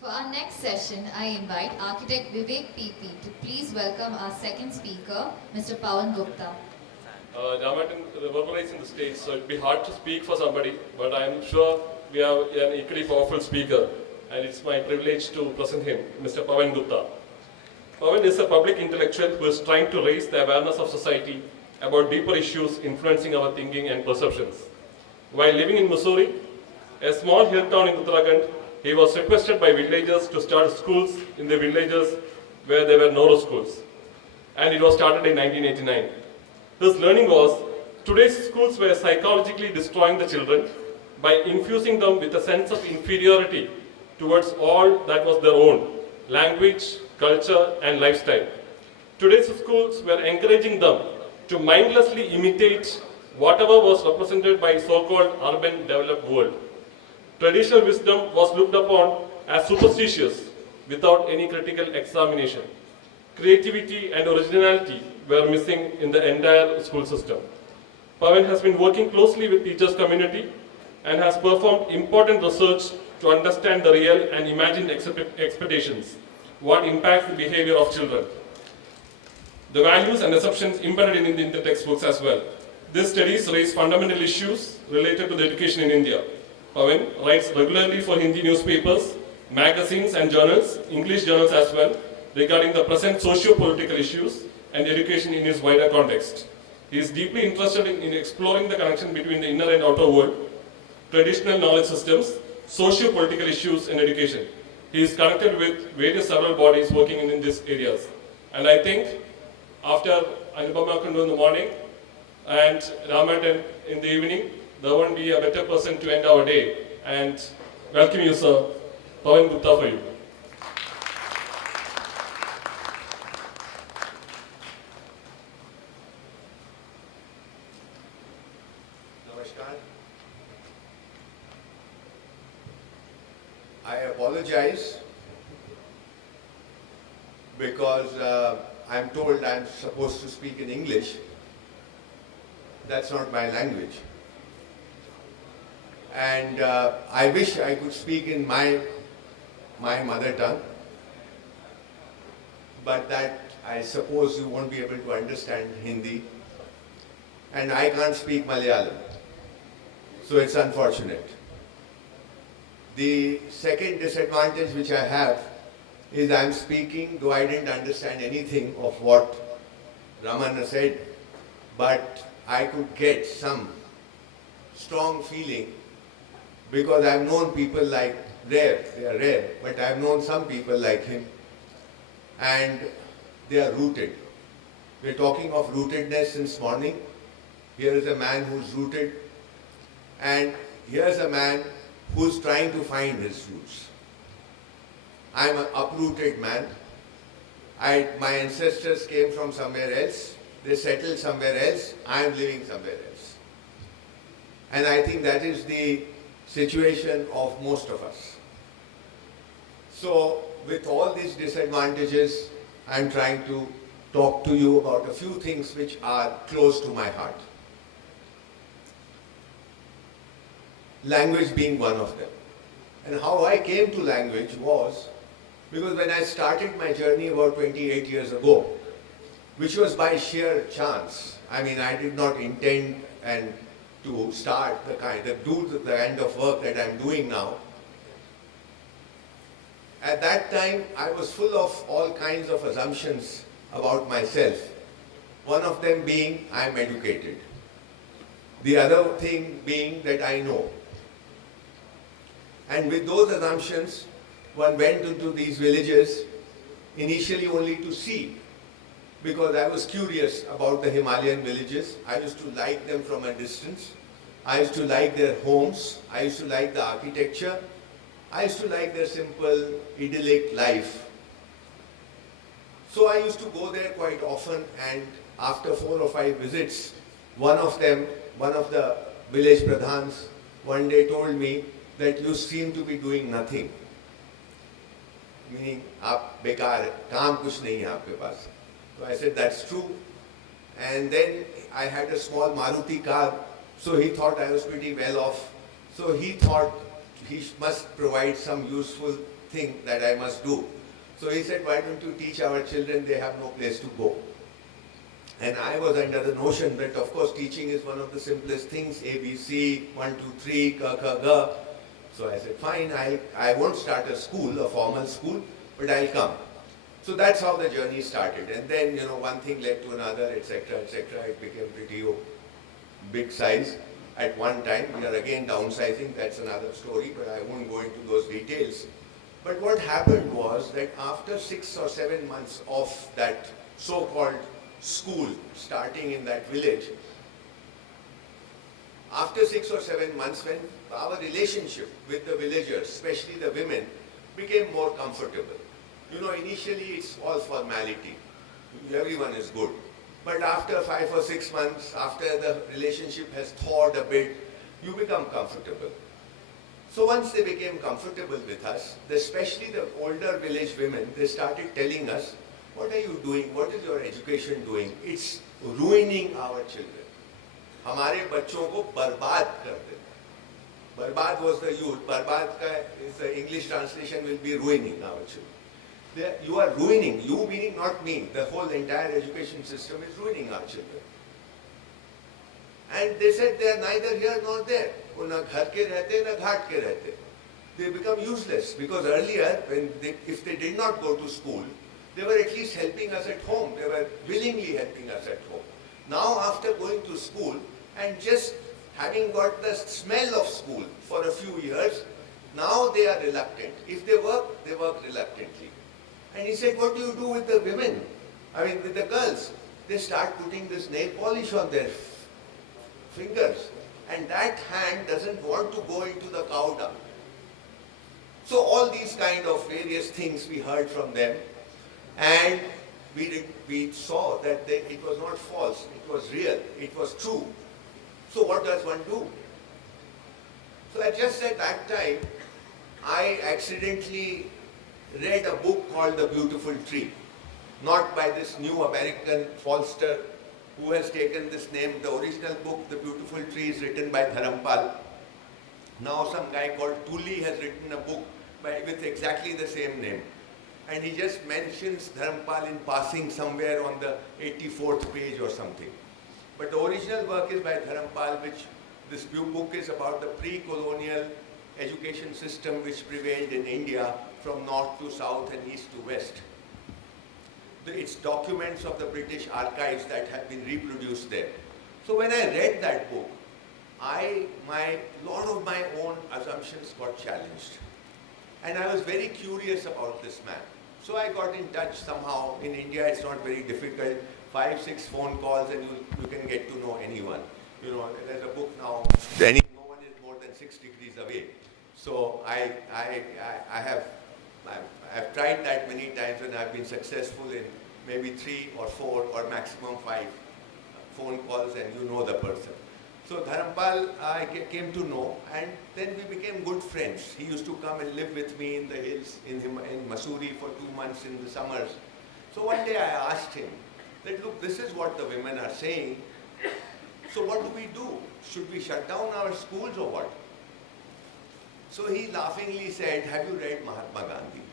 For our next session, I invite architect Vivek PP to please welcome our second speaker, Mr. Pawan Gupta. Ramadan reverberates in the stage, so it'd be hard to speak for somebody, but I'm sure we have an equally powerful speaker, and it's my privilege to present him, Mr. Pawan Gupta. Pawan is a public intellectual who is trying to raise the awareness of society about deeper issues influencing our thinking and perceptions. While living in Mussoorie, a small hill town in Uttarakhand, he was requested by villagers to start schools in the villages where there were no schools. And it was started in 1989. His learning was, today's schools were psychologically destroying the children by infusing them with a sense of inferiority towards all that was their own, language, culture, and lifestyle. Today's schools were encouraging them to mindlessly imitate whatever was represented by so-called urban developed world. Traditional wisdom was looked upon as superstitious without any critical examination. Creativity and originality were missing in the entire school system. Pawan has been working closely with teachers community and has performed important research to understand the real and imagined expectations, what impacts the behavior of children, the values and assumptions embedded in the textbooks as well. These studies raise fundamental issues related to the education in India. Pawan writes regularly for Hindi newspapers, magazines and journals, English journals as well, regarding the present socio-political issues and education in its wider context. He is deeply interested in exploring the connection between the inner and outer world, traditional knowledge systems, socio-political issues and education. He is connected with various several bodies working in these areas. And I think after Anupama Kundu in the morning and Ramadan in the evening, there won't be a better person to end our day. And welcome you, sir. Pawan Gupta for you. Namaskar. I apologize because I'm told I'm supposed to speak in English. That's not my language. And I wish I could speak in my mother tongue, but that I suppose you won't be able to understand Hindi, and I can't speak Malayalam, so it's unfortunate. The second disadvantage which I have is I'm speaking, though I didn't understand anything of what Ramana said, but I could get some strong feeling because I've known people like they are rare, but I've known some people like him and they are rooted. We're talking of rootedness since morning. Here is a man who's rooted, and here's a man who's trying to find his roots. I'm an uprooted man. My ancestors came from somewhere else. They settled somewhere else. I'm living somewhere else. And I think that is the situation of most of us. So with all these disadvantages, I'm trying to talk to you about a few things which are close to my heart. Language being one of them. And how I came to language was because when I started my journey about 28 years ago, which was by sheer chance. I mean, I did not intend to start the kind of work that I'm doing now. At that time, I was full of all kinds of assumptions about myself. One of them being, I'm educated. The other thing being that I know. And with those assumptions, one went into these villages, initially only to see, because I was curious about the Himalayan villages. I used to like them from a distance. I used to like their homes. I used to like the architecture. I used to like their simple, idyllic life. So I used to go there quite often, and after 4 or 5 visits, one of the village pradhans one day told me that you seem to be doing nothing. Meaning, aap bekar hai, kaam kuch nahi hai aapke paas. So I said, that's true. And then I had a small Maruti car, so he thought I was pretty well off. So he thought he must provide some useful thing that I must do. So he said, why don't you teach our children, they have no place to go. And I was under the notion that of course teaching is one of the simplest things, ABC, 1, 2, 3, ka, ka, ga. So I said, fine, I won't start a school, a formal school, but I'll come. So that's how the journey started. And then, one thing led to another, etc., etc. It became pretty big size. At one time, we are again downsizing, that's another story, but I won't go into those details. But what happened was that after 6 or 7 months of that so-called school starting in that village, after 6 or 7 months, when our relationship with the villagers, especially the women, became more comfortable. Initially it's all formality. Everyone is good. But after 5 or 6 months, after the relationship has thawed a bit, you become comfortable. So once they became comfortable with us, especially the older village women, they started telling us, what are you doing? What is your education doing? It's ruining our children. हमारे बच्चों को बर्बाद कर देते. Barbad was the youth. Barbad is the English translation will be ruining our children. You are ruining, you meaning not me. The whole entire education system is ruining our children. And they said they are neither here nor there. वो ना घर के रहते ना घाट के रहते. They become useless because earlier, if they did not go to school, they were at least helping us at home. They were willingly helping us at home. Now after going to school and just having got the smell of school for a few years, now they are reluctant. If they work reluctantly. And he said, what do you do with the women? I mean, with the girls? They start putting this nail polish on their fingers. And that hand doesn't want to go into the cow dung. So all these kind of various things we heard from them. And we saw that it was not false, it was real, it was true. So what does one do? So just at that time, I accidentally read a book called The Beautiful Tree, not by this new American Falster who has taken this name. The original book, The Beautiful Tree, is written by Dharampal. Now some guy called Tully has written a book with exactly the same name. And he just mentions Dharampal in passing somewhere on the 84th page or something. But the original work is by Dharampal, which this book is about the pre-colonial education system which prevailed in India from north to south and east to west. It's documents of the British archives that have been reproduced there. So when I read that book, lot of my own assumptions got challenged. And I was very curious about this man. So I got in touch somehow. In India, it's not very difficult. 5, 6 phone calls and you can get to know anyone. There's a book now, no one is more than 6 degrees away. So I've tried that many times and I've been successful in maybe 3 or 4 or maximum 5 phone calls and you know the person. So Dharampal I came to know, and then we became good friends. He used to come and live with me in the hills in Mussoorie for 2 months in the summers. So one day I asked him that, look, this is what the women are saying. So what do we do? Should we shut down our schools or what? So he laughingly said, have you read Mahatma Gandhi?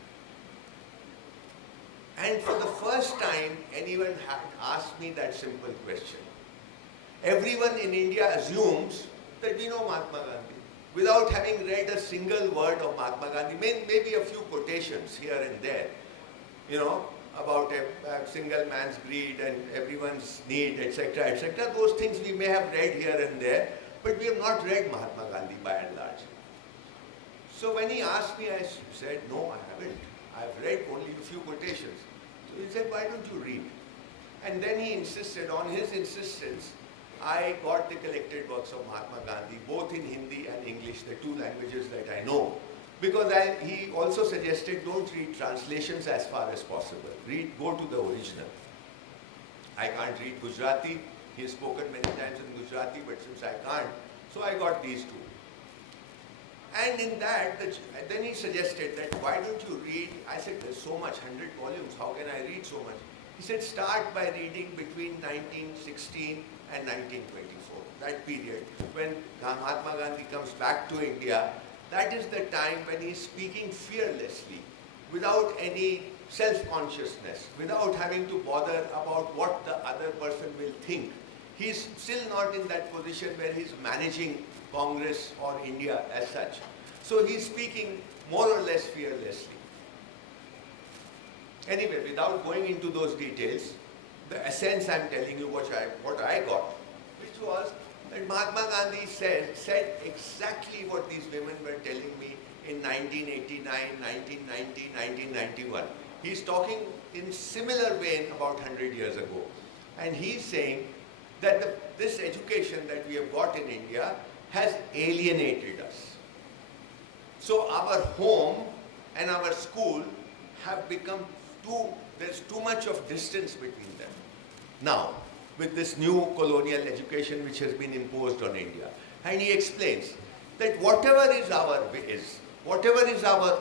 And for the first time, anyone had asked me that simple question. Everyone in India assumes that we know Mahatma Gandhi without having read a single word of Mahatma Gandhi, maybe a few quotations here and there, about a single man's greed and everyone's need, etc., etc. Those things we may have read here and there, but we have not read Mahatma Gandhi by and large. So when he asked me, I said, no, I haven't. I've read only a few quotations. So he said, why don't you read? And then he insisted, on his insistence, I got the collected works of Mahatma Gandhi, both in Hindi and English, the 2 languages that I know. Because he also suggested, don't read translations as far as possible. Go to the original. I can't read Gujarati. He has spoken many times in Gujarati, but since I can't, so I got these 2. And in that, then he suggested that, why don't you read? I said, there's so much, 100 volumes, how can I read so much? He said, start by reading between 1916 and 1924, that period, when Mahatma Gandhi comes back to India that is the time when he is speaking fearlessly, without any self-consciousness, without having to bother about what the other person will think. He is still not in that position where he is managing Congress or India as such. So he is speaking more or less fearlessly. Anyway, without going into those details, the essence I'm telling you what I got, which was that Mahatma Gandhi said exactly what these women were telling me in 1989, 1990, 1991. He's talking in similar vein about 100 years ago. And he's saying that this education that we have got in India has alienated us. So our home and our school have become there's too much of distance between them. Now, with this new colonial education which has been imposed on India. And he explains that whatever is our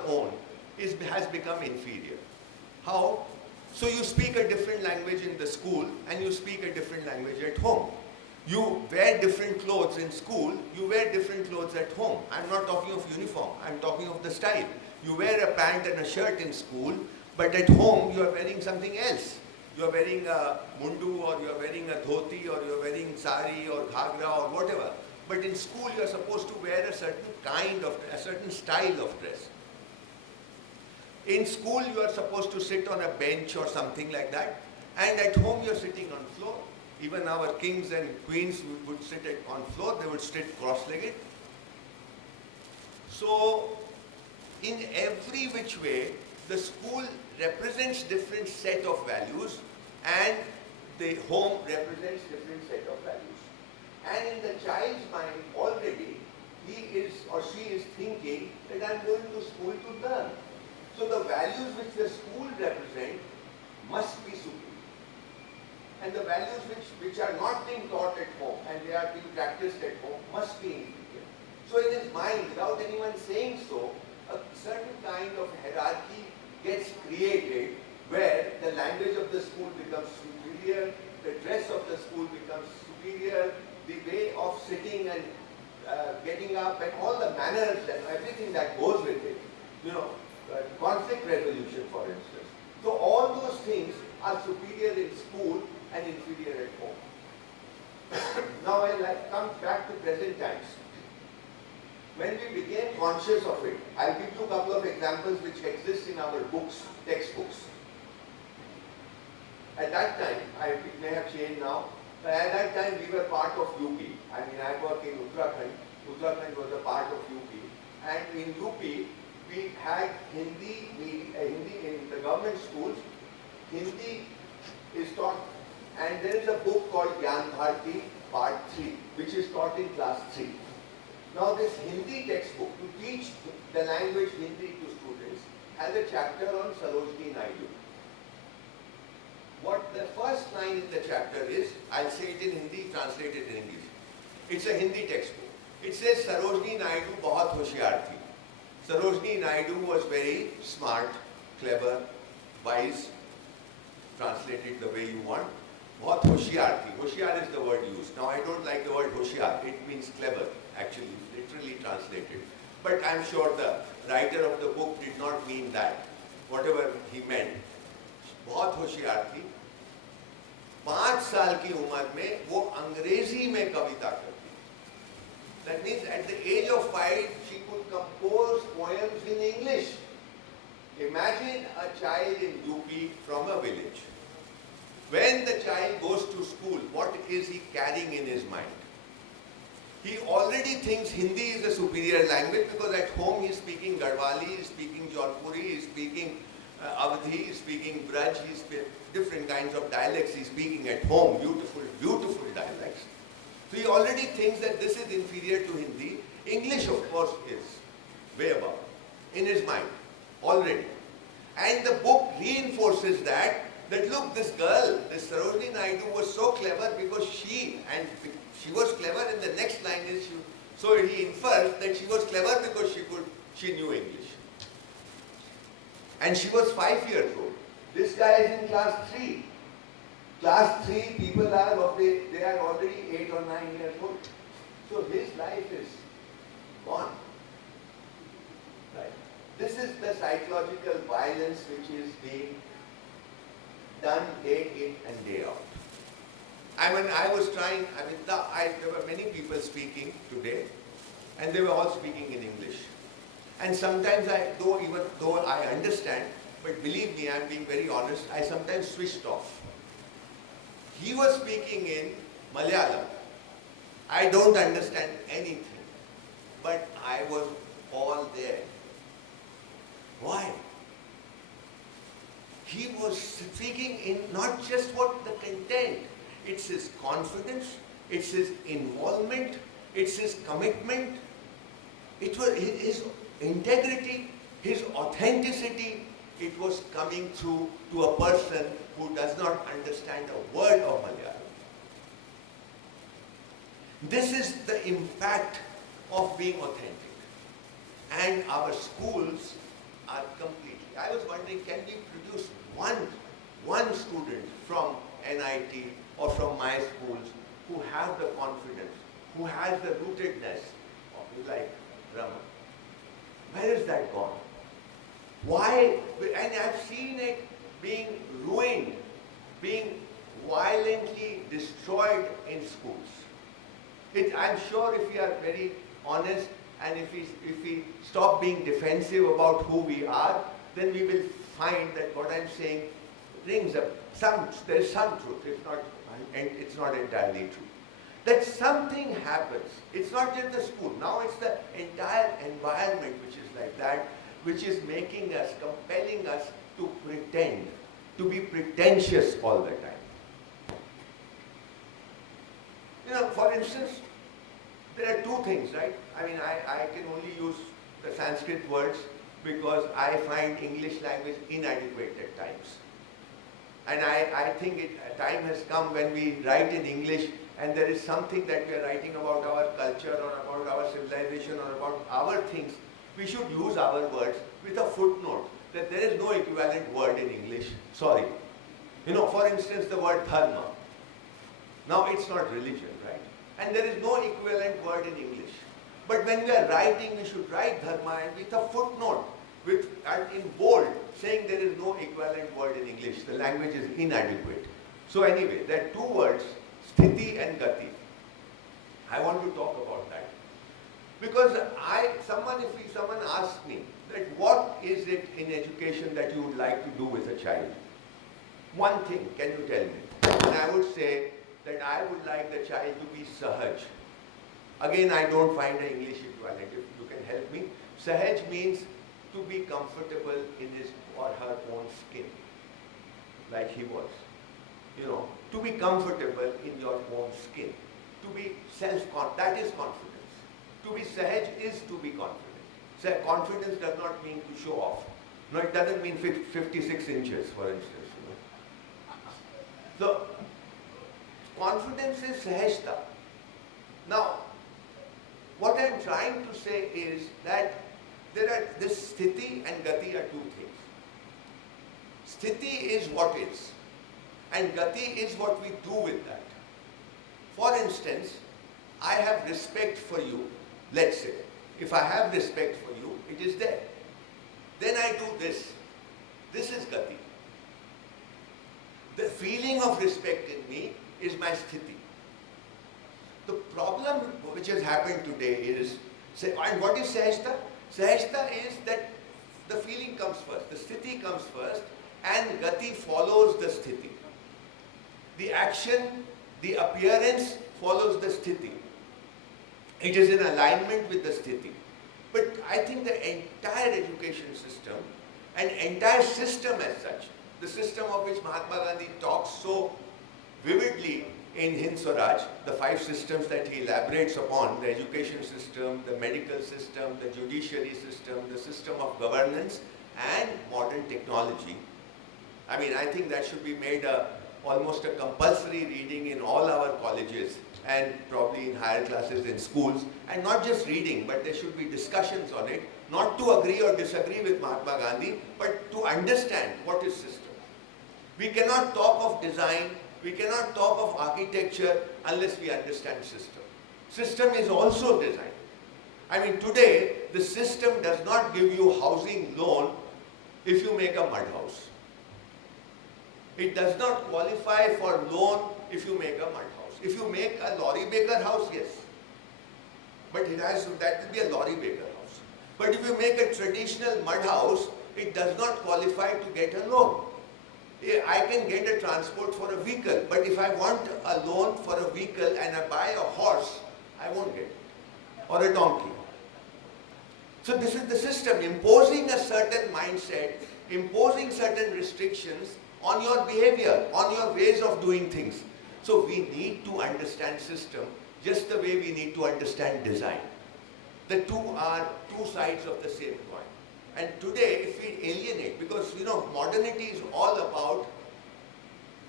own has become inferior. How? So you speak a different language in the school and you speak a different language at home. You wear different clothes in school, you wear different clothes at home. I'm not talking of uniform, I'm talking of the style. You wear a pant and a shirt in school, but at home you are wearing something else. You are wearing a mundu, or you are wearing a dhoti, or you are wearing sari or ghagra or whatever. But in school you are supposed to wear a certain style of dress. In school you are supposed to sit on a bench or something like that, and at home you are sitting on floor. Even our kings and queens would sit on floor, they would sit cross-legged. So, in every which way, the school represents different set of values and the home represents different set of values. And in the child's mind already, he is or she is thinking that I am going to school to learn. So the values which the school represent must be superior. And the values which are not being taught at home and they are being practiced at home must be inferior. So in his mind, without anyone saying so, a certain kind of hierarchy gets created where the language of the school becomes superior, the dress of the school becomes superior, the way of sitting and getting up and all the manners and everything that goes with it. Conflict resolution, for instance. So all those things are superior in school and inferior at home. Now I'll come back to present times. When we became conscious of it, I'll give you a couple of examples which exist in our books, textbooks. At that time, it may have changed now, but at that time we were part of UP. I work in Uttarakhand. Uttarakhand was a part of UP. And in UP, we had Hindi in the government schools. Hindi is taught, and there is a book called Gyan Bharti Part 3, which is taught in class 3. Now this Hindi textbook, to teach the language Hindi to students, has a chapter on Sarojini Naidu. What the first line in the chapter is, I'll say it in Hindi, translated in English. It's a Hindi textbook. It says Sarojini Naidu bahut hoshyar thi. Sarojini Naidu was very smart, clever, wise, translated the way you want. Bahut hoshyar thi. Hoshyar is the word used. Now I don't like the word hoshyar. It means clever, actually, literally translated. But I'm sure the writer of the book did not mean that. Whatever he meant. बहुत होशियार थी. 5 साल की उम्र में वो अंग्रेजी में कविता करती. That means at the age of 5 she could compose poems in English. Imagine a child in UP from a village. When the child goes to school, what is he carrying in his mind? He already thinks Hindi is a superior language because at home he is speaking Garhwali, he is speaking Jaunpuri, he is speaking Awadhi, he is speaking Braj, he is different kinds of dialects he is speaking at home, beautiful, beautiful dialects. So he already thinks that this is inferior to Hindi. English, of course, is way above in his mind already. And the book reinforces that look, this girl, this Sarojini Naidu was so clever because she was clever, and the next line is, so he infers that she was clever because she knew English. And she was 5 years old. This guy is in class 3. Class 3 people they are already 8 or 9 years old. So his life is gone. is the psychological violence which is being done day in and day out. I mean, there were many people speaking today, and they were all speaking in English. And sometimes even though I understand, but believe me, I'm being very honest, I sometimes switched off. He was speaking in Malayalam. I don't understand anything, but I was all there. Why? He was speaking in not just what the content, it's his confidence, it's his involvement, it's his commitment, it was his integrity, his authenticity. It was coming through to a person who does not understand a word of Malayalam. This is the impact of being authentic. And our schools are completely. I was wondering, can we produce one student from NIT or from my schools who has the confidence, who has the rootedness of like Raman? Where is that gone? Why? And I've seen it being ruined, being violently destroyed in schools. I'm sure if we are very honest and if we stop being defensive about who we are, then we will find that what I'm saying rings up. There's some truth, and it's not entirely true. That something happens. It's not just the school. Now it's the entire environment which is like that, which is making us, compelling us to pretend, to be pretentious all the time. You know, for instance, there are two things, right? I mean, I can only use the Sanskrit words because I find English language inadequate at times. And I think time has come when we write in English and there is something that we are writing about our culture or about our civilization or about our things, we should use our words with a footnote that there is no equivalent word in English. Sorry. You know, for instance, the word dharma. Now it's not religion, right? And there is no equivalent word in English. But when we are writing, we should write dharma and with a footnote, in bold, saying there is no equivalent word in English. The language is inadequate. So anyway, there are two words, sthiti and gati. I want to talk about that. Because if someone asks me that what is it in education that you would like to do with a child? One thing, can you tell me? And I would say that I would like the child to be sahaj. Again, I don't find an English equivalent, if you can help me. Sahaj means to be comfortable in his or her own skin, like he was. You know, to be comfortable in your own skin. To be self-confident, that is confidence. To be sahaj is to be confident. So confidence does not mean to show off. No, it doesn't mean 56 inches, for instance. You know. So, confidence is sahajta. Now, what I'm trying to say is that this sthiti and gati are two things. Sthiti is what is, and gati is what we do with that. For instance, I have respect for you, let's say. If I have respect for you, it is there. Then I do this. This is gati. The feeling of respect in me is my sthiti. The problem which has happened today is, and what is sahajta? Sahajta is that the feeling comes first, the sthiti comes first, and gati follows the sthiti. The action, the appearance follows the sthiti. It is in alignment with the sthiti. But I think the entire education system, and entire system as such, the system of which Mahatma Gandhi talks so vividly in Hind Swaraj, the 5 systems that he elaborates upon, the education system, the medical system, the judiciary system, the system of governance, and modern technology. I mean, I think that should be made almost a compulsory reading in all our colleges and probably in higher classes in schools. And not just reading, but there should be discussions on it, not to agree or disagree with Mahatma Gandhi, but to understand what is system. We cannot talk of design, we cannot talk of architecture unless we understand system. System is also design. I mean, today, the system does not give you housing loan if you make a mud house. It does not qualify for loan if you make a mud house. If you make a Lorry Baker house, yes. But that will be a Lorry Baker house. But if you make a traditional mud house, it does not qualify to get a loan. I can get a transport for a vehicle, but if I want a loan for a vehicle and I buy a horse, I won't get it. Or a donkey. So this is the system, imposing a certain mindset, imposing certain restrictions on your behavior, on your ways of doing things. So we need to understand system just the way we need to understand design. The two are two sides of the same coin. And today, if we alienate, because modernity is all about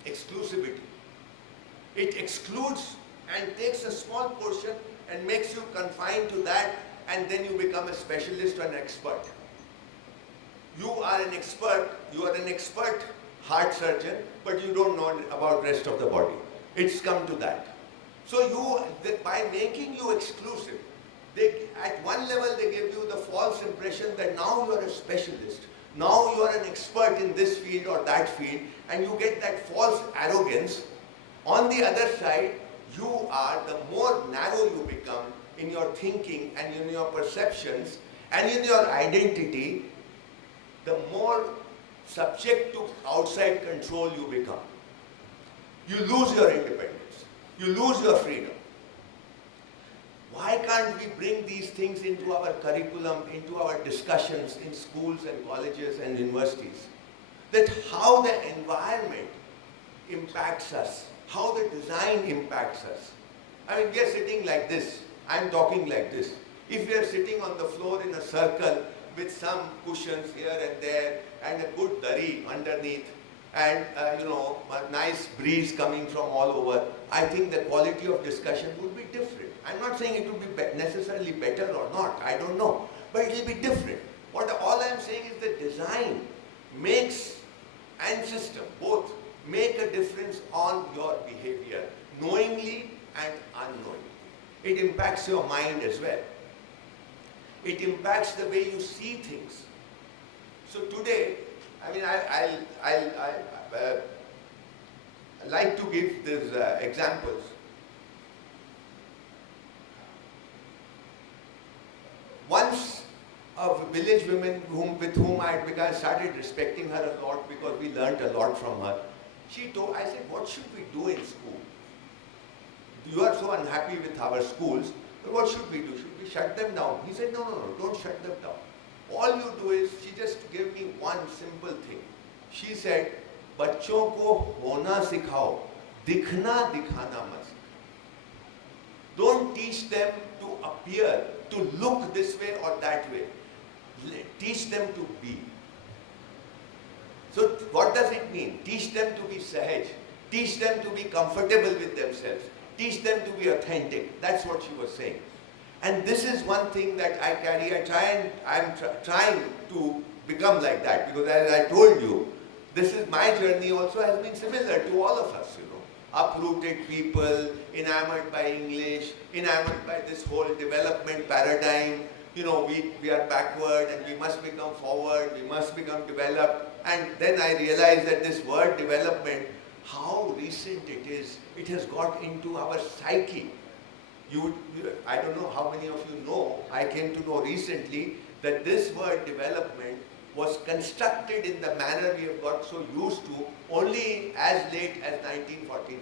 exclusivity. It excludes and takes a small portion and makes you confined to that, and then you become a specialist or an expert. You are an expert heart surgeon, but you don't know about the rest of the body. It's come to that. So by making you exclusive, at one level they give you the false impression that now you are a specialist, now you are an expert in this field or that field, and you get that false arrogance. On the other side, the more narrow you become in your thinking and in your perceptions and in your identity, the more subject to outside control you become. You lose your independence. You lose your freedom. Why can't we bring these things into our curriculum, into our discussions in schools and colleges and universities? That how the environment impacts us, how the design impacts us. I mean, we are sitting like this. I'm talking like this. If we are sitting on the floor in a circle with some cushions here and there and a good dari underneath and a nice breeze coming from all over, I think the quality of discussion would be different. I'm not saying it would be necessarily better or not, I don't know, but it will be different. All I'm saying is that design makes and system both make a difference on your behavior, knowingly and unknowingly. It impacts your mind as well. It impacts the way you see things. So today, I mean, I like to give these examples. Once a village woman with whom I started respecting her a lot because we learned a lot from her. I said, what should we do in school? You are so unhappy with our schools, but what should we do? Should we shut them down? He said, no, don't shut them down. All you do is, she just gave me one simple thing. She said, बच्चों को होना सिखाओ, दिखना दिखाना मत. Don't teach them to appear, to look this way or that way. Teach them to be. So what does it mean? Teach them to be sahaj. Teach them to be comfortable with themselves. Teach them to be authentic. That's what she was saying. And this is one thing that I carry. I'm trying to become like that, because as I told you, my journey also has been similar to all of us, Uprooted people, enamored by English, enamored by this whole development paradigm. We are backward and we must become forward, we must become developed. And then I realized that this word development, how recent it is. It has got into our psyche. I don't know how many of you know, I came to know recently that this word development was constructed in the manner we have got so used to only as late as 1949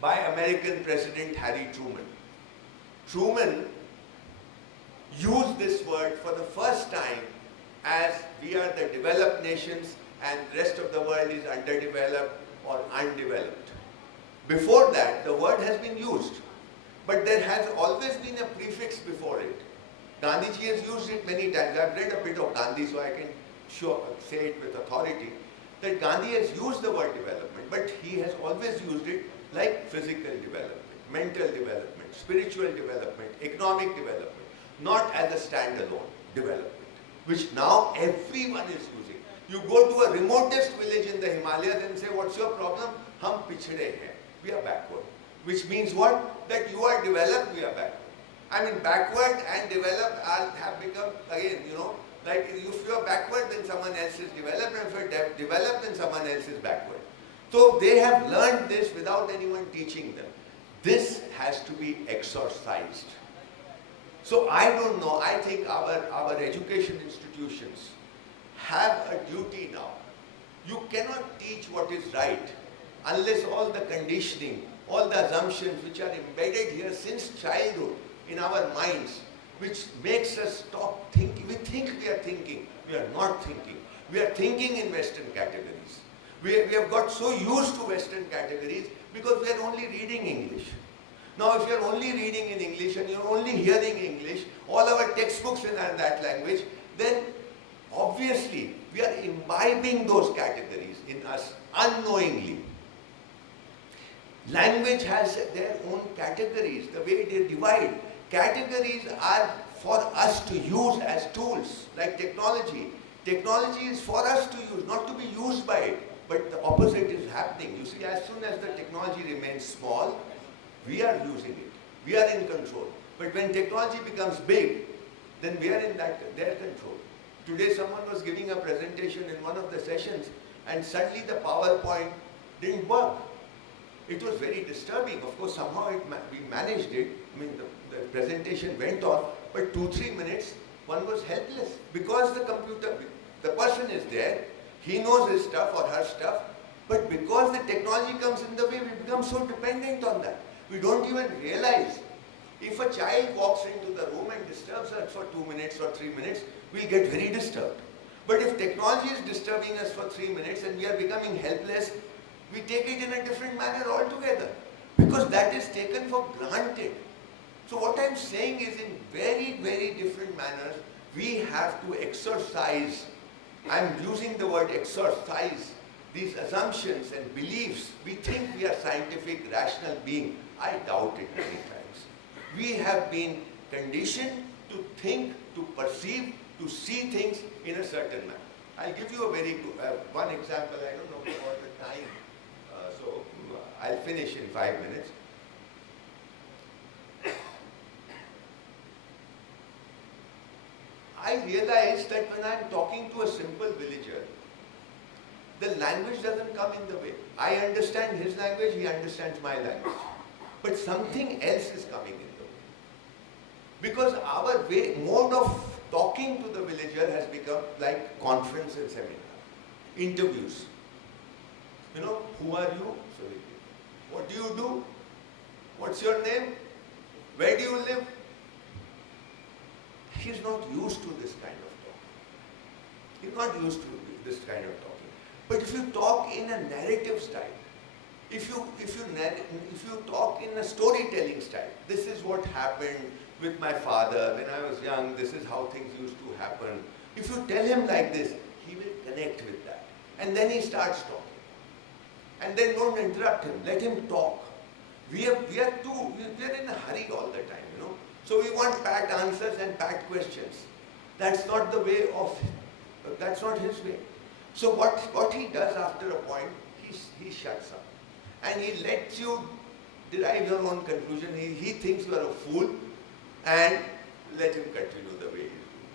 by American President Harry Truman. Truman used this word for the first time as we are the developed nations and the rest of the world is underdeveloped or undeveloped. Before that, the word has been used, but there has always been a prefix before it. Gandhiji has used it many times. I've read a bit of Gandhi, so I can say it with authority, that Gandhi has used the word development, but he has always used it like physical development, mental development, spiritual development, economic development, not as a standalone development, which now everyone is using. You go to a remotest village in the Himalayas and say, what's your problem? Hum pichhde hain. We are backward. Which means what? That you are developed, we are backward. I mean, backward and developed have become, again, like if you are backward, then someone else is developed, and if you are developed, then someone else is backward. So they have learned this without anyone teaching them. This has to be exorcised. So I don't know, I think our education institutions have a duty now. You cannot teach what is right unless all the conditioning, all the assumptions which are embedded here since childhood in our minds, which makes us stop thinking. We think we are thinking, we are not thinking. We are thinking in Western categories. We have got so used to Western categories because we are only reading English. Now if you are only reading in English and you are only hearing English, all our textbooks in that language, then obviously we are imbibing those categories in us unknowingly. Language has their own categories, the way they divide. Categories are for us to use as tools, like technology. Technology is for us to use, not to be used by it. But the opposite is happening. You see, as soon as the technology remains small, we are using it. We are in control. But when technology becomes big, then we are in their control. Today someone was giving a presentation in one of the sessions and suddenly the PowerPoint didn't work. It was very disturbing. Of course, somehow we managed it. I mean, the presentation went on, but 2-3 minutes, one was helpless because the person is there, he knows his stuff or her stuff, but because the technology comes in the way, we become so dependent on that. We don't even realize. If a child walks into the room and disturbs us for 2 minutes or 3 minutes, we'll get very disturbed. But if technology is disturbing us for 3 minutes and we are becoming helpless, we take it in a different manner altogether, because that is taken for granted. So what I'm saying is, in very, very different manners, we have to exorcise, I'm using the word exorcise, these assumptions and beliefs. We think we are scientific, rational beings. I doubt it many times. We have been conditioned to think, to perceive, to see things in a certain manner. I'll give you a very good, one example. I don't know about the time, so I'll finish in 5 minutes. I realized that when I'm talking to a simple villager, the language doesn't come in the way. I understand his language, he understands my language. But something else is coming in the way. Because our mode of talking to the villager has become like conference and seminar, interviews. You know, who are you? Sorry. What do you do? What's your name? Where do you live? He's not used to this kind of talking. He's not used to this kind of talking. But if you talk in a narrative style, if you talk in a storytelling style, this is what happened with my father when I was young, this is how things used to happen. If you tell him like this, he will connect with that. And then he starts talking. And then don't interrupt him, let him talk. We are in a hurry all the time, you know. So we want pat answers and pat questions. That's not the way of, that's not his way. So what he does after a point, he shuts up. And he lets you derive your own conclusion. He thinks you are a fool, and let him continue the way he is doing.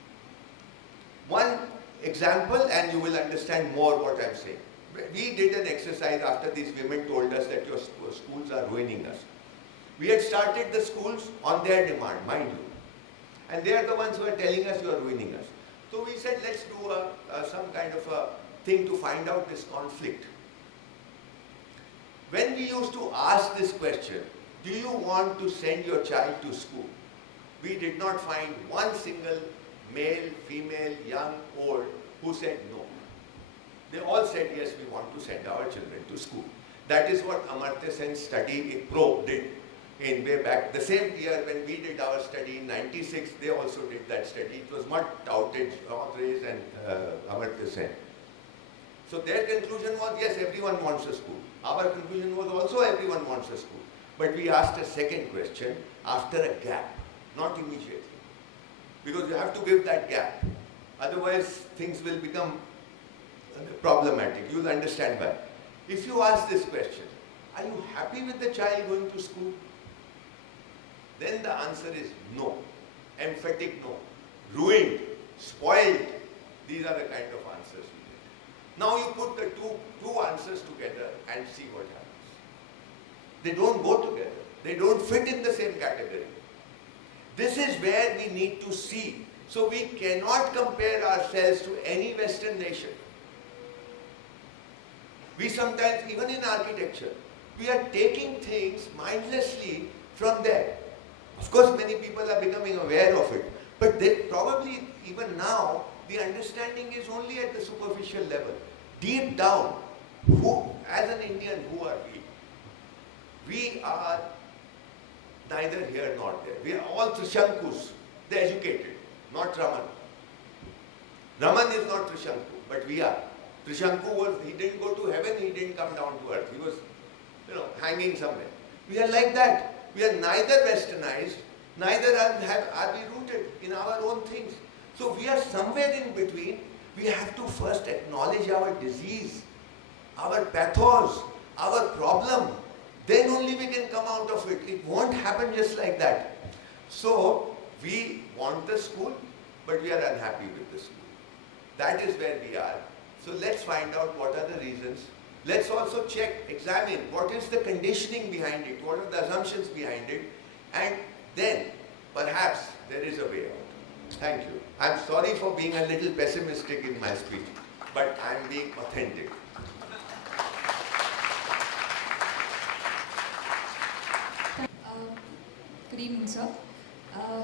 One example, and you will understand more what I'm saying. We did an exercise after these women told us that your schools are ruining us. We had started the schools on their demand, mind you. And they are the ones who are telling us you are ruining us. So we said, let's do some kind of a thing to find out this conflict. When we used to ask this question, do you want to send your child to school? We did not find one single male, female, young, old who said no. They all said, yes, we want to send our children to school. That is what Amartya Sen's study probe did in way back. The same year when we did our study in 96, they also did that study. It was not touted, Andres and Amartya Sen. So their conclusion was, yes, everyone wants a school. Our conclusion was also everyone wants a school. But we asked a second question after a gap, not immediately. Because you have to give that gap. Otherwise, things will become problematic. You will understand why. If you ask this question, are you happy with the child going to school? then the answer is no. Emphatic no. Ruined, spoiled. These are the kind of answers we get. Now you put the two answers together and see what happens. They don't go together. They don't fit in the same category. This is where we need to see. So we cannot compare ourselves to any Western nation. We sometimes, even in architecture, we are taking things mindlessly from there. Of course, many people are becoming aware of it, but they probably, even now, the understanding is only at the superficial level. Deep down, as an Indian, who are we? We are neither here nor there. We are all Trishankus, the educated, not Raman. Raman is not Trishanku, but we are. Trishanku he didn't go to heaven, he didn't come down to earth. He was, hanging somewhere. We are like that. We are neither westernized, neither are we rooted in our own things. So we are somewhere in between. We have to first acknowledge our disease, our pathos, our problem. Then only we can come out of it. It won't happen just like that. So we want the school, but we are unhappy with the school. That is where we are. So let's find out what are the reasons. Let's also check, examine what is the conditioning behind it, what are the assumptions behind it, and then perhaps there is a way out. Thank you. I'm sorry for being a little pessimistic in my speech, but I'm being authentic. Good evening, sir.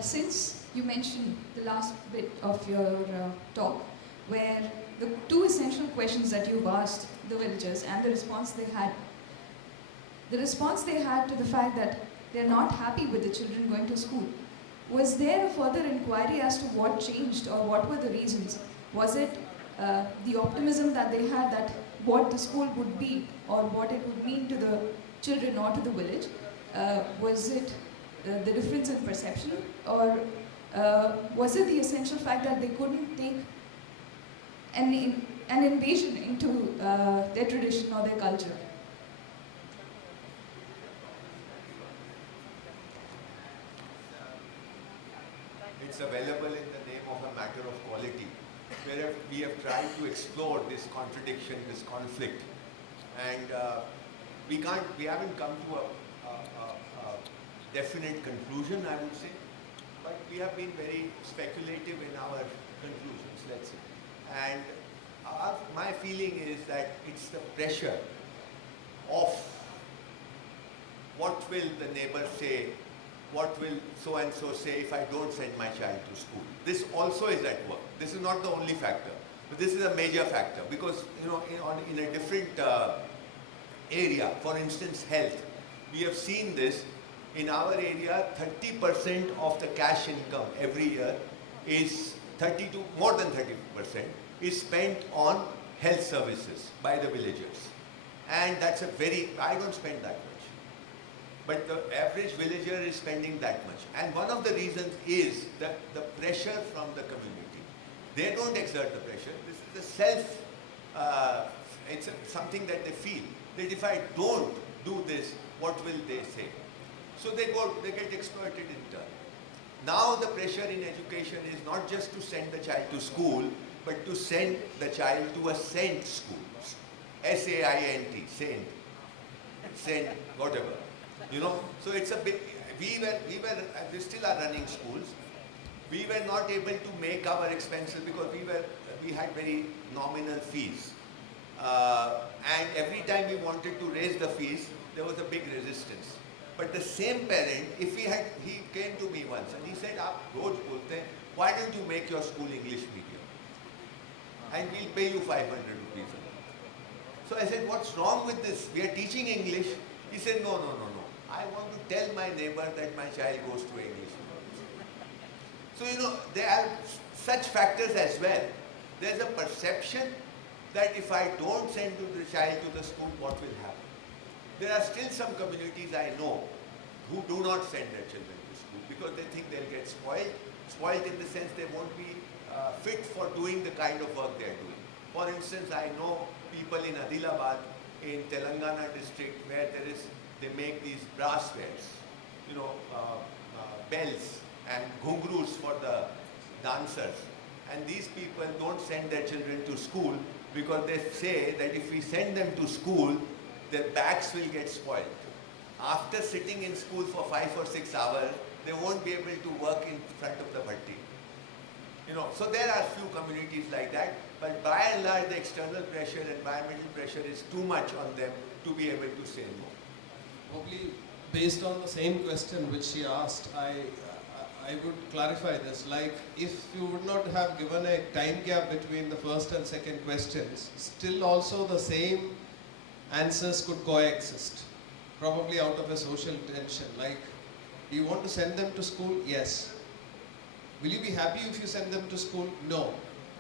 Since you mentioned the last bit of your talk, where the two essential questions that you've asked the villagers and the response they had to the fact that they're not happy with the children going to school, was there a further inquiry as to what changed or what were the reasons? Was it the optimism that they had that what the school would be or what it would mean to the children or to the village? Was it the difference in perception, or was it the essential fact that they couldn't take an invasion into their tradition or their culture? It's available in the name of a matter of quality, where we have tried to explore this contradiction, this conflict, and we haven't come to a definite conclusion, I would say, but we have been very speculative in our conclusions, let's say. And my feeling is that it's the pressure of what will the neighbor say, what will so-and-so say if I don't send my child to school. This also is at work. This is not the only factor, but this is a major factor because, in a different area, for instance, health, we have seen this. In our area, 30% of the cash income every year is more than 30% is spent on health services by the villagers. And that's I don't spend that much. But the average villager is spending that much. And one of the reasons is the pressure from the community. They don't exert the pressure. This is it's something that they feel. That if I don't do this, what will they say? So they get exploited in turn. Now the pressure in education is not just to send the child to school, but to send the child to a Saint school. S-A-I-N-T, Saint, whatever. So it's a big, we still are running schools. We were not able to make our expenses because we had very nominal fees. And every time we wanted to raise the fees, there was a big resistance. But the same parent, he came to me once and he said, why don't you make your school English medium? And we'll pay you 500 rupees. So I said, what's wrong with this? We are teaching English. He said, no. I want to tell my neighbor that my child goes to English medium. So, there are such factors as well. There's a perception that if I don't send the child to the school, what will happen? There are still some communities I know who do not send their children to school because they think they'll get spoiled. Spoiled in the sense they won't be fit for doing the kind of work they're doing. For instance, I know people in Adilabad, in Telangana district, where they make these brasswares, bells and ghungroos for the dancers. And these people don't send their children to school because they say that if we send them to school, their backs will get spoiled. After sitting in school for 5 or 6 hours, they won't be able to work in front of the bhatti. So there are few communities like that, but by and large the external pressure, environmental pressure is too much on them to be able to say no. Probably based on the same question which she asked, I would clarify this. Like, if you would not have given a time gap between the first and second questions, still also the same answers could coexist. Probably out of a social tension. Like, do you want to send them to school? Yes. Will you be happy if you send them to school? No.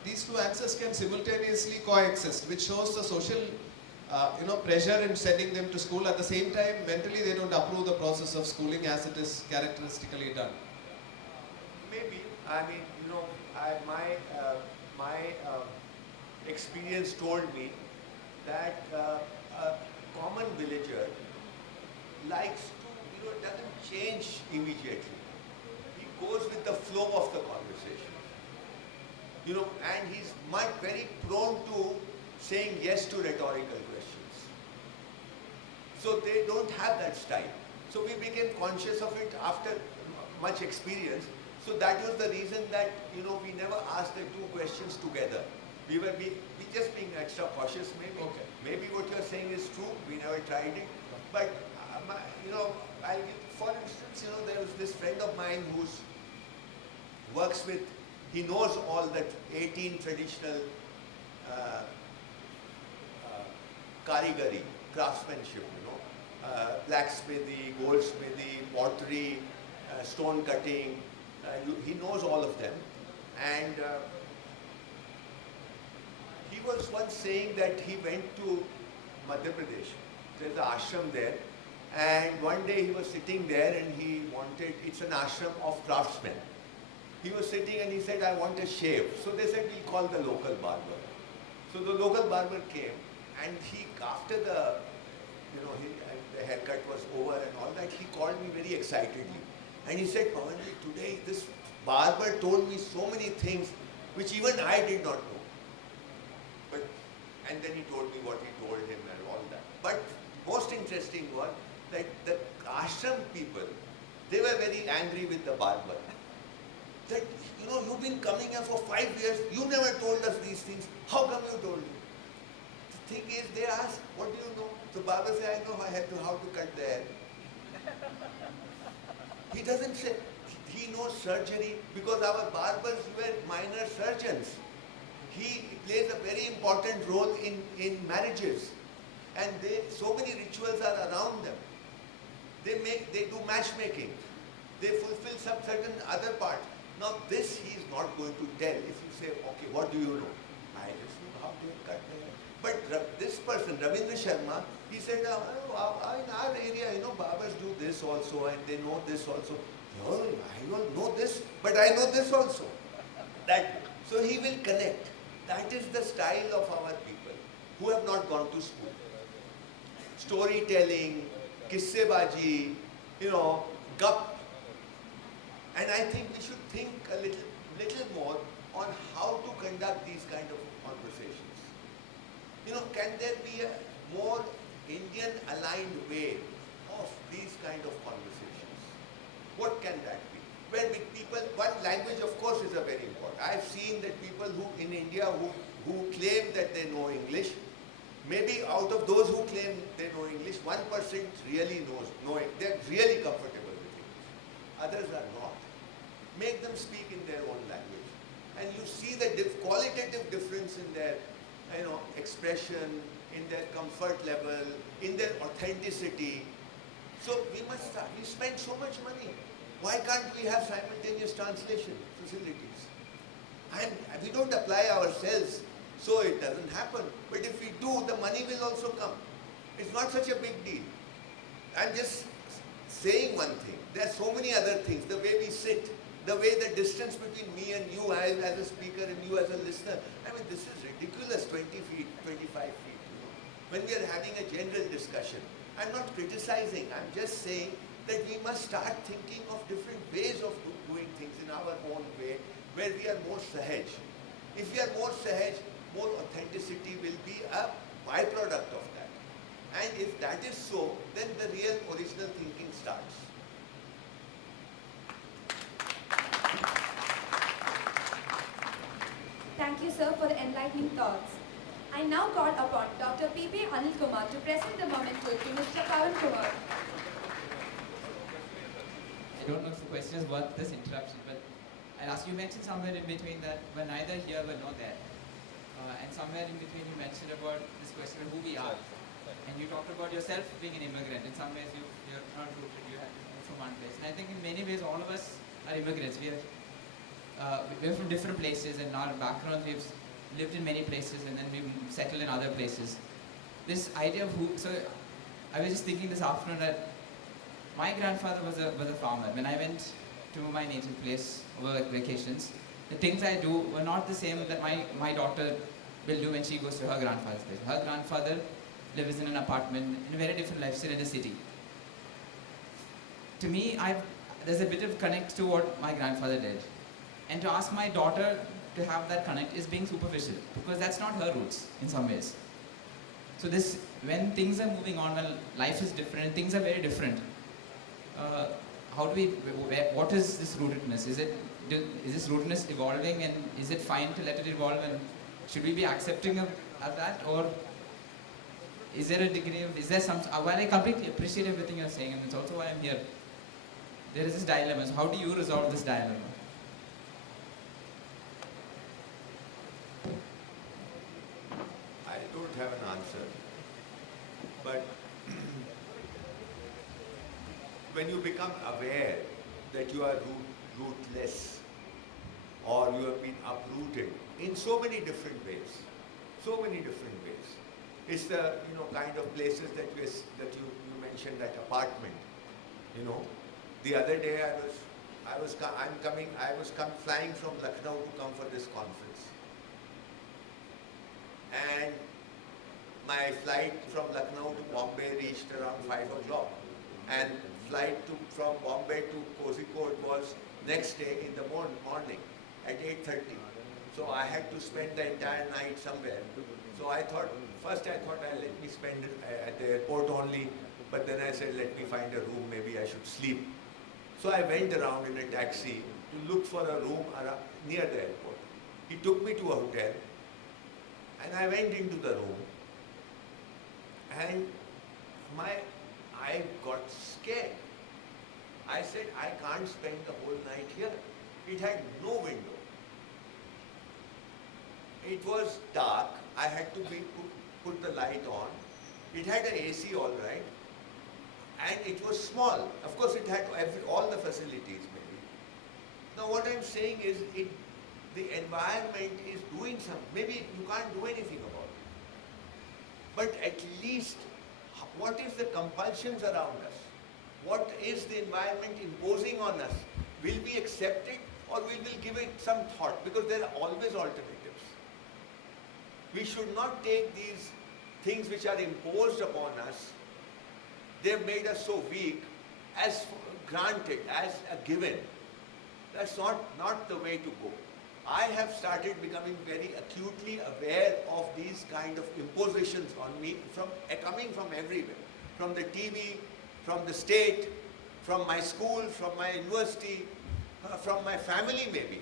These two answers can simultaneously coexist, which shows the social pressure in sending them to school. At the same time, mentally they don't approve the process of schooling as it is characteristically done. Maybe. My experience told me that a common villager likes to, doesn't change immediately. He goes with the flow of the conversation. And he's very prone to saying yes to rhetorical questions. So they don't have that style. So we became conscious of it after much experience. So that was the reason that, we never asked the two questions together. We just being extra cautious maybe. Okay. Maybe what you're saying is true. We never tried it. But, for instance, there was this friend of mine who's works with, he knows all the 18 traditional karigari, craftsmanship, blacksmithy, goldsmithy, pottery, stone cutting. He knows all of them. And he was once saying that he went to Madhya Pradesh. There's an ashram there. And one day he was sitting there and it's an ashram of craftsmen. He was sitting and he said, I want a shave. So they said, we'll call the local barber. So the local barber came and after the haircut was over and all that, he called me very excitedly. And he said, Pawanji, today this barber told me so many things which even I did not know. And then he told me what he told him and all that. But most interesting was that the ashram people, they were very angry with the barber. That, you've been coming here for 5 years, you never told us these things. How come you told me? The thing is, they ask, what do you know? The barber said, I know how to cut the hair. He doesn't say, he knows surgery because our barbers were minor surgeons. He plays a very important role in marriages. And so many rituals are around them. They do matchmaking. They fulfill some certain other part. Now this he is not going to tell. If you say, okay, what do you know? I just know how to cut the hair. But this person, Ravindra Sharma, he said, in our area, barbers do this also and they know this also. No, I don't know this, but I know this also. So he will connect. That is the style of our people who have not gone to school. Storytelling, kissebaji, gup. And I think we should think a little more on how to conduct these kind of conversations. Can there be a more Indian aligned way of these kind of conversations? What can that be? Where one language of course is a very important. I've seen that people in India who claim that they know English, maybe out of those who claim they know English, 1% really know it. They're really comfortable with English. Others are not. Make them speak in their own language. And you see the qualitative difference in their expression, in their comfort level, in their authenticity. So we spend so much money. Why can't we have simultaneous translation facilities? And we don't apply ourselves, so it doesn't happen. But if we do, the money will also come. It's not such a big deal. I'm just saying one thing. There are so many other things. The way we sit, the way the distance between me and you as a speaker and you as a listener. This is ridiculous, 20 feet, 25 feet. When we are having a general discussion, I'm not criticizing. I'm just saying that we must start thinking of different ways of doing things in our own way, where we are more sahaj. If we are more sahaj, more authenticity will be a byproduct of that. And if that is so, then the real original thinking starts. Thank you, sir, for the enlightening thoughts. I now call upon Dr. P.P. Anil Kumar to present the memento to Mr. Pawan Kumar. I don't know if the question is worth this interruption, but I'll ask you. Mentioned somewhere in between that we're neither here nor there. And somewhere in between you mentioned about this question of who we are. And you talked about yourself being an immigrant. In some ways you're not rooted, you have moved from one place. And I think in many ways all of us are immigrants. We're from different places, and our backgrounds, we've lived in many places and then we've settled in other places. This idea of who, so I was just thinking this afternoon that my grandfather was a farmer. When I went to my native place over vacations, the things I do were not the same that my daughter will do when she goes to her grandfather's place. Her grandfather lives in an apartment in a very different lifestyle in the city. To me, there's a bit of connect to what my grandfather did. And to ask my daughter to have that connect is being superficial, because that's not her roots in some ways. So when things are moving on, when life is different, and things are very different, what is this rootedness? Is this rootedness evolving, and is it fine to let it evolve, and should we be accepting of that, or is there a degree of, while I completely appreciate everything you're saying, and it's also why I'm here, there is this dilemma. So how do you resolve this dilemma? I don't have an answer, but when you become aware that you are rootless, or you have been uprooted in so many different ways, it's the kind of places that you mentioned, that apartment. The other day I was flying from Lucknow to come for this conference. And my flight from Lucknow to Bombay reached around 5 o'clock. And flight from Bombay to Kozhikode was next day in the morning at 8:30. So I had to spend the entire night somewhere. So first I thought let me spend it at the airport only, but then I said let me find a room, maybe I should sleep. So I went around in a taxi to look for a room near the airport. He took me to a hotel. And I went into the room, and I got scared. I said, I can't spend the whole night here. It had no window. It was dark. I had to put the light on. It had an AC, all right, and it was small. Of course, it had all the facilities, maybe. Now, what I'm saying is, the environment is doing something. Maybe you can't do anything about it. But at least, what is the compulsions around us? What is the environment imposing on us? Will we accept it, or we will give it some thought? Because there are always alternatives. We should not take these things which are imposed upon us, they've made us so weak, as granted, as a given. That's not the way to go. I have started becoming very acutely aware of these kind of impositions on me coming from everywhere, from the TV, from the state, from my school, from my university, from my family maybe.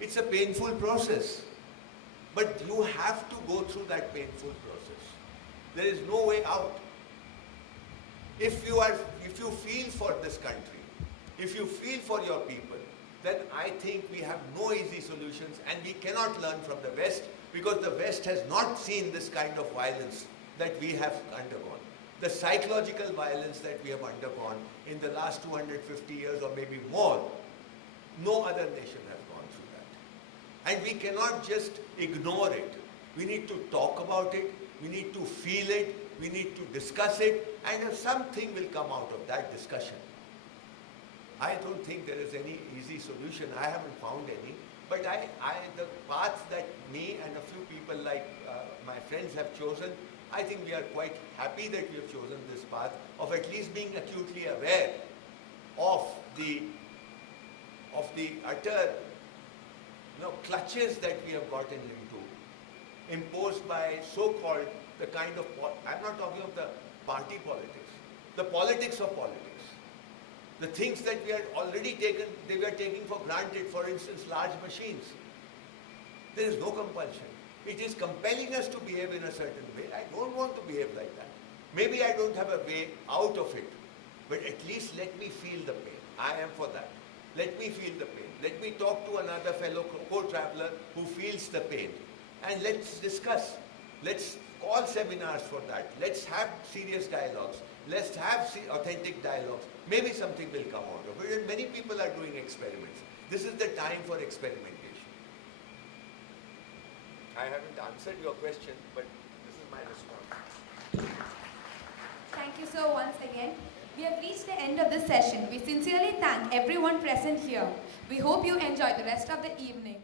It's a painful process, but you have to go through that painful process. There is no way out. If you feel for this country, if you feel for your people, then I think we have no easy solutions, and we cannot learn from the West, because the West has not seen this kind of violence that we have undergone. The psychological violence that we have undergone in the last 250 years or maybe more, no other nation has gone through that. And we cannot just ignore it. We need to talk about it, we need to feel it, we need to discuss it, and something will come out of that discussion. I don't think there is any easy solution. I haven't found any. But the path that me and a few people like my friends have chosen, I think we are quite happy that we have chosen this path of at least being acutely aware of the utter clutches that we have gotten into, imposed by so-called the kind of, I'm not talking of the party politics, the politics of politics. The things that we had already taken, they were taking for granted, for instance, large machines. There is no compulsion. It is compelling us to behave in a certain way. I don't want to behave like that. Maybe I don't have a way out of it, but at least let me feel the pain. I am for that. Let me feel the pain. Let me talk to another fellow co-traveler who feels the pain. And let's discuss. Let's call seminars for that. Let's have serious dialogues. Let's have authentic dialogues. Maybe something will come out of it. And many people are doing experiments. This is the time for experimentation. I haven't answered your question, but this is my response. Thank you, sir, once again. We have reached the end of this session. We sincerely thank everyone present here. We hope you enjoy the rest of the evening.